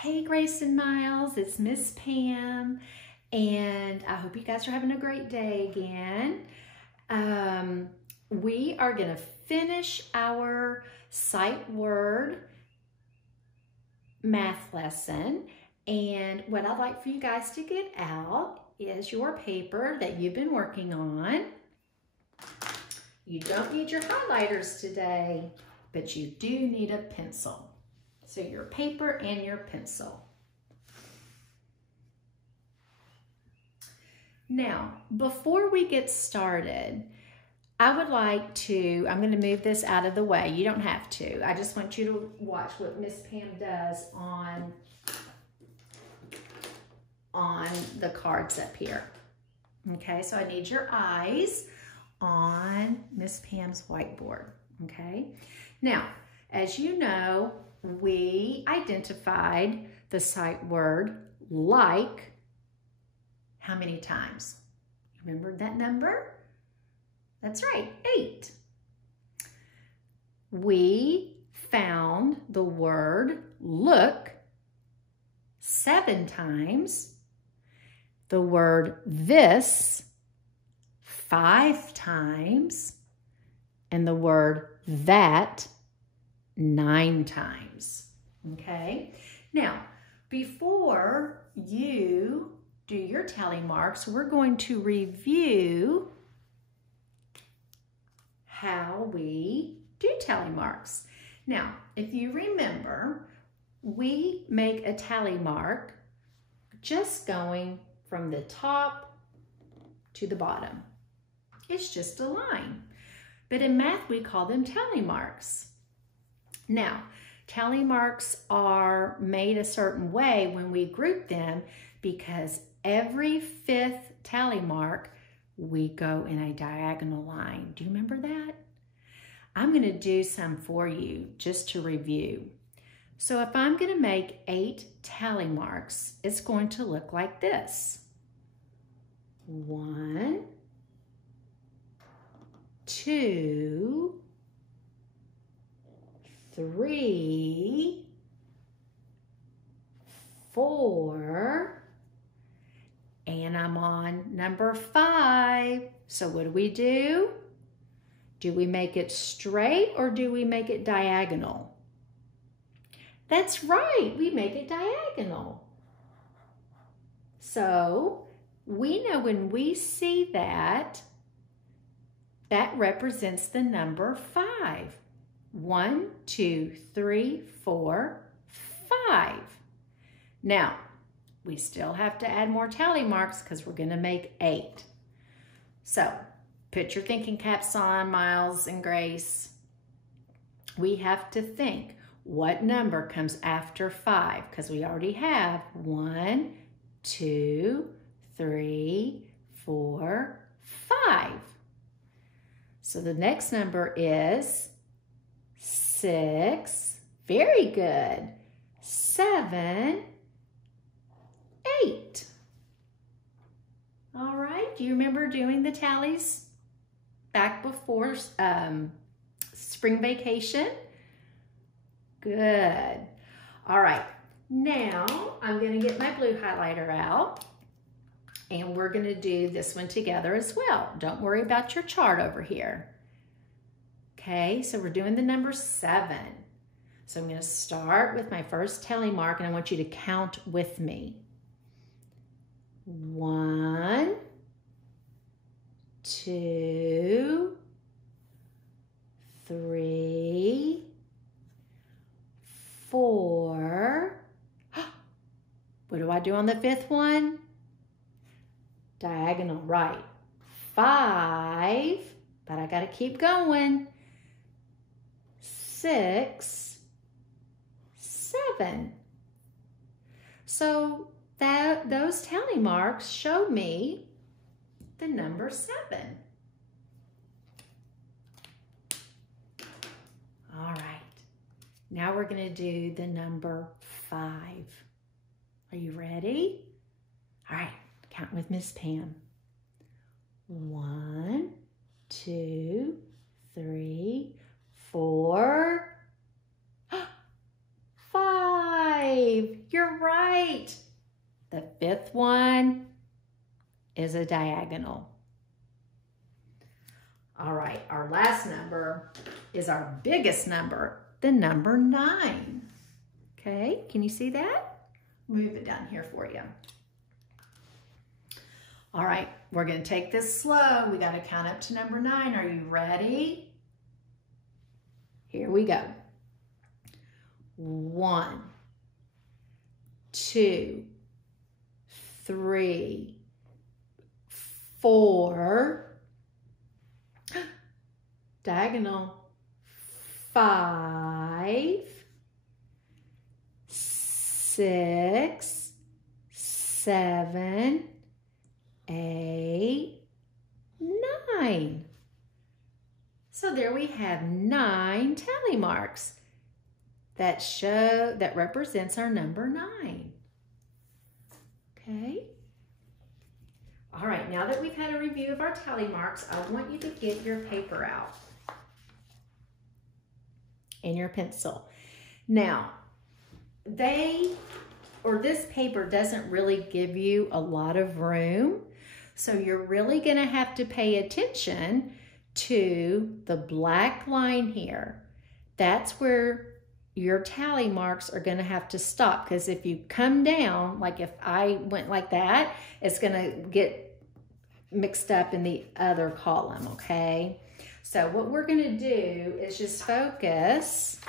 Hey Grace and Miles, it's Miss Pam, and I hope you guys are having a great day again. We are going to finish our sight word math lesson, and what I'd like for you guys to get out is your paper that you've been working on. You don't need your highlighters today, but you do need a pencil. So your paper and your pencil. Now, before we get started, I would like to, I'm going to move this out of the way. You don't have to. I just want you to watch what Miss Pam does on the cards up here. Okay, so I need your eyes on Miss Pam's whiteboard. Okay, now, as you know, we identified the sight word like how many times? Remember that number? That's right, 8. We found the word look 7 times, the word this 5 times, and the word that 9 times, okay? Now, before you do your tally marks, we're going to review how we do tally marks. Now, if you remember, we make a tally mark just going from the top to the bottom. It's just a line. But in math, we call them tally marks. Now, tally marks are made a certain way when we group them because every 5th tally mark, we go in a diagonal line. Do you remember that? I'm going to do some for you just to review. So if I'm going to make 8 tally marks, it's going to look like this. 1, 2, 3, 4, and I'm on number 5. So what do? Do we make it straight or do we make it diagonal? That's right, we make it diagonal. So we know when we see that, that represents the number 5. 1, 2, 3, 4, 5. Now, we still have to add more tally marks because we're going to make 8. So, put your thinking caps on, Miles and Grace. We have to think what number comes after 5 because we already have 1, 2, 3, 4, 5. So the next number is 6, very good, 7, 8. All right, do you remember doing the tallies back before spring vacation? Good. All right, now I'm going to get my blue highlighter out and we're going to do this one together as well. Don't worry about your chart over here. Okay, so we're doing the number 7. So I'm going to start with my first tally mark and I want you to count with me. 1, 2, 3, 4. What do I do on the 5th one? Diagonal, right. 5, but I got to keep going. 6, 7. So those tally marks show me the number 7. All right. Now we're going to do the number 5. Are you ready? All right. Count with Miss Pam. 1, 2, 3, 4, 5. You're right. The fifth one is a diagonal. All right, our last number is our biggest number, the number 9. Okay, can you see that? Move it down here for you. All right, we're going to take this slow. We got to count up to number 9. Are you ready? Here we go. 1, 2, 3, 4, diagonal, 5, 6, 7, 8, 9. So there we have 9 tally marks that represents our number 9. Okay. All right, now that we've had a review of our tally marks, I want you to get your paper out and your pencil. Now, this paper doesn't really give you a lot of room, so you're really gonna have to pay attention to the black line here. That's where your tally marks are gonna have to stop, because if you come down, like if I went like that, it's gonna get mixed up in the other column, okay? So what we're gonna do is just focus,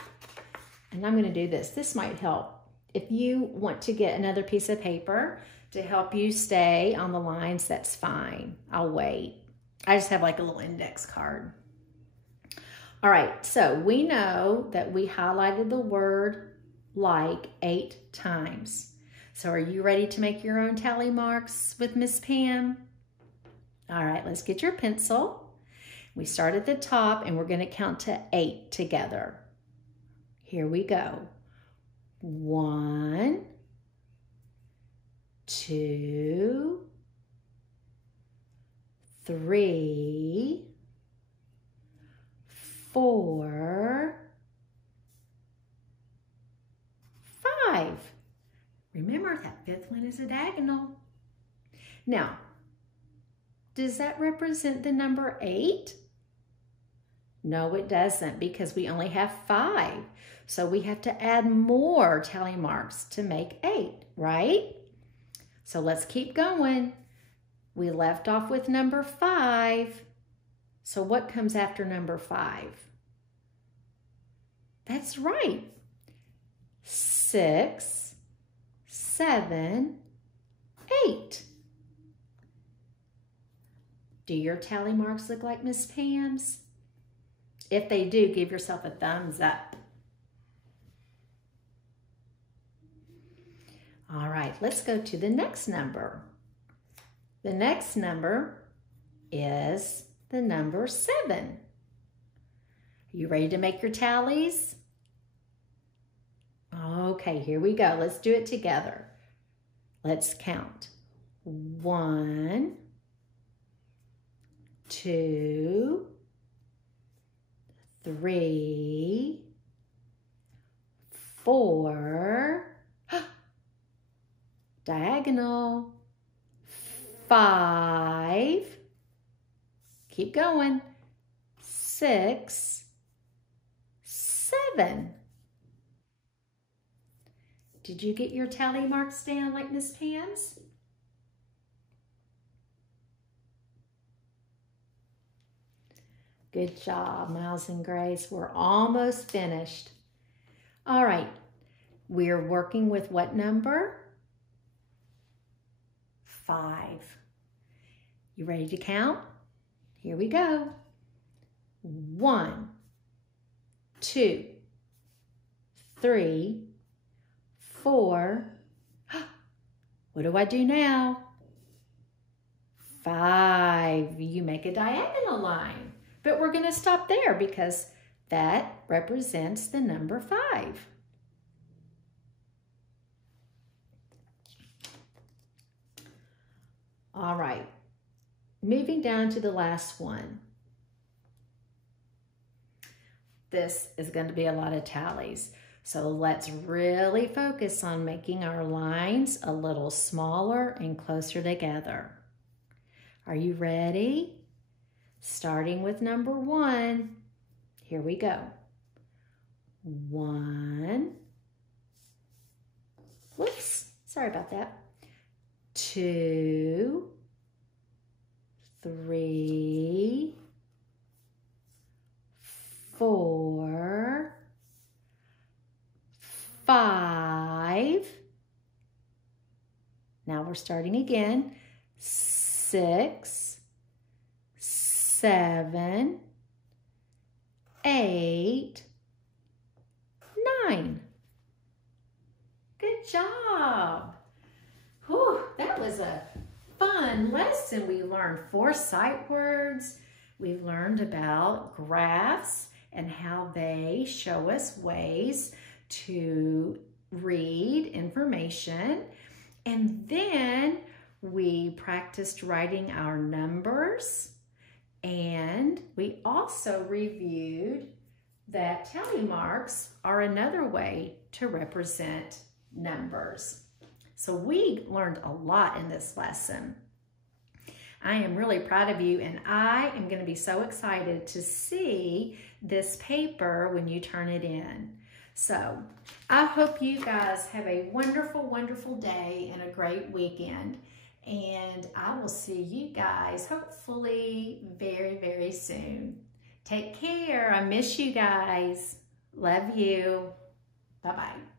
and I'm gonna do this. This might help. If you want to get another piece of paper to help you stay on the lines, that's fine. I'll wait. I just have like a little index card. All right, so we know that we highlighted the word like 8 times. So are you ready to make your own tally marks with Miss Pam? All right, let's get your pencil. We start at the top and we're gonna count to 8 together. Here we go. 1, 2, 3, 4, 5. Remember, that fifth one is a diagonal. Now, does that represent the number 8? No, it doesn't, because we only have 5. So we have to add more tally marks to make 8, right? So let's keep going. We left off with number 5. So what comes after number 5? That's right. 6, 7, 8. Do your tally marks look like Miss Pam's? If they do, give yourself a thumbs up. All right, let's go to the next number. The next number is the number 7. Are you ready to make your tallies? Okay, here we go. Let's do it together. Let's count. 1, 2, 3, 4, diagonal, 5, keep going, 6, 7. Did you get your tally marks down like Miss Pam's? Good job, Miles and Grace. We're almost finished. All right, we're working with what number? 5. You ready to count? Here we go. 1, 2, 3, 4. What do I do now? 5. You make a diagonal line. But we're going to stop there because that represents the number 5. All right, moving down to the last one. This is going to be a lot of tallies. So let's really focus on making our lines a little smaller and closer together. Are you ready? Starting with number 1. Here we go. 1. Whoops, sorry about that. 2, 3, 4, 5. Now we're starting again. 6, 7, 8, 9. Good job. Whew, that was a fun lesson. We learned 4 sight words. We learned about graphs and how they show us ways to read information. And then we practiced writing our numbers. And we also reviewed that tally marks are another way to represent numbers. So we learned a lot in this lesson. I am really proud of you, and I am going to be so excited to see this paper when you turn it in. So I hope you guys have a wonderful, wonderful day and a great weekend. And I will see you guys hopefully very, very soon. Take care. I miss you guys. Love you. Bye-bye.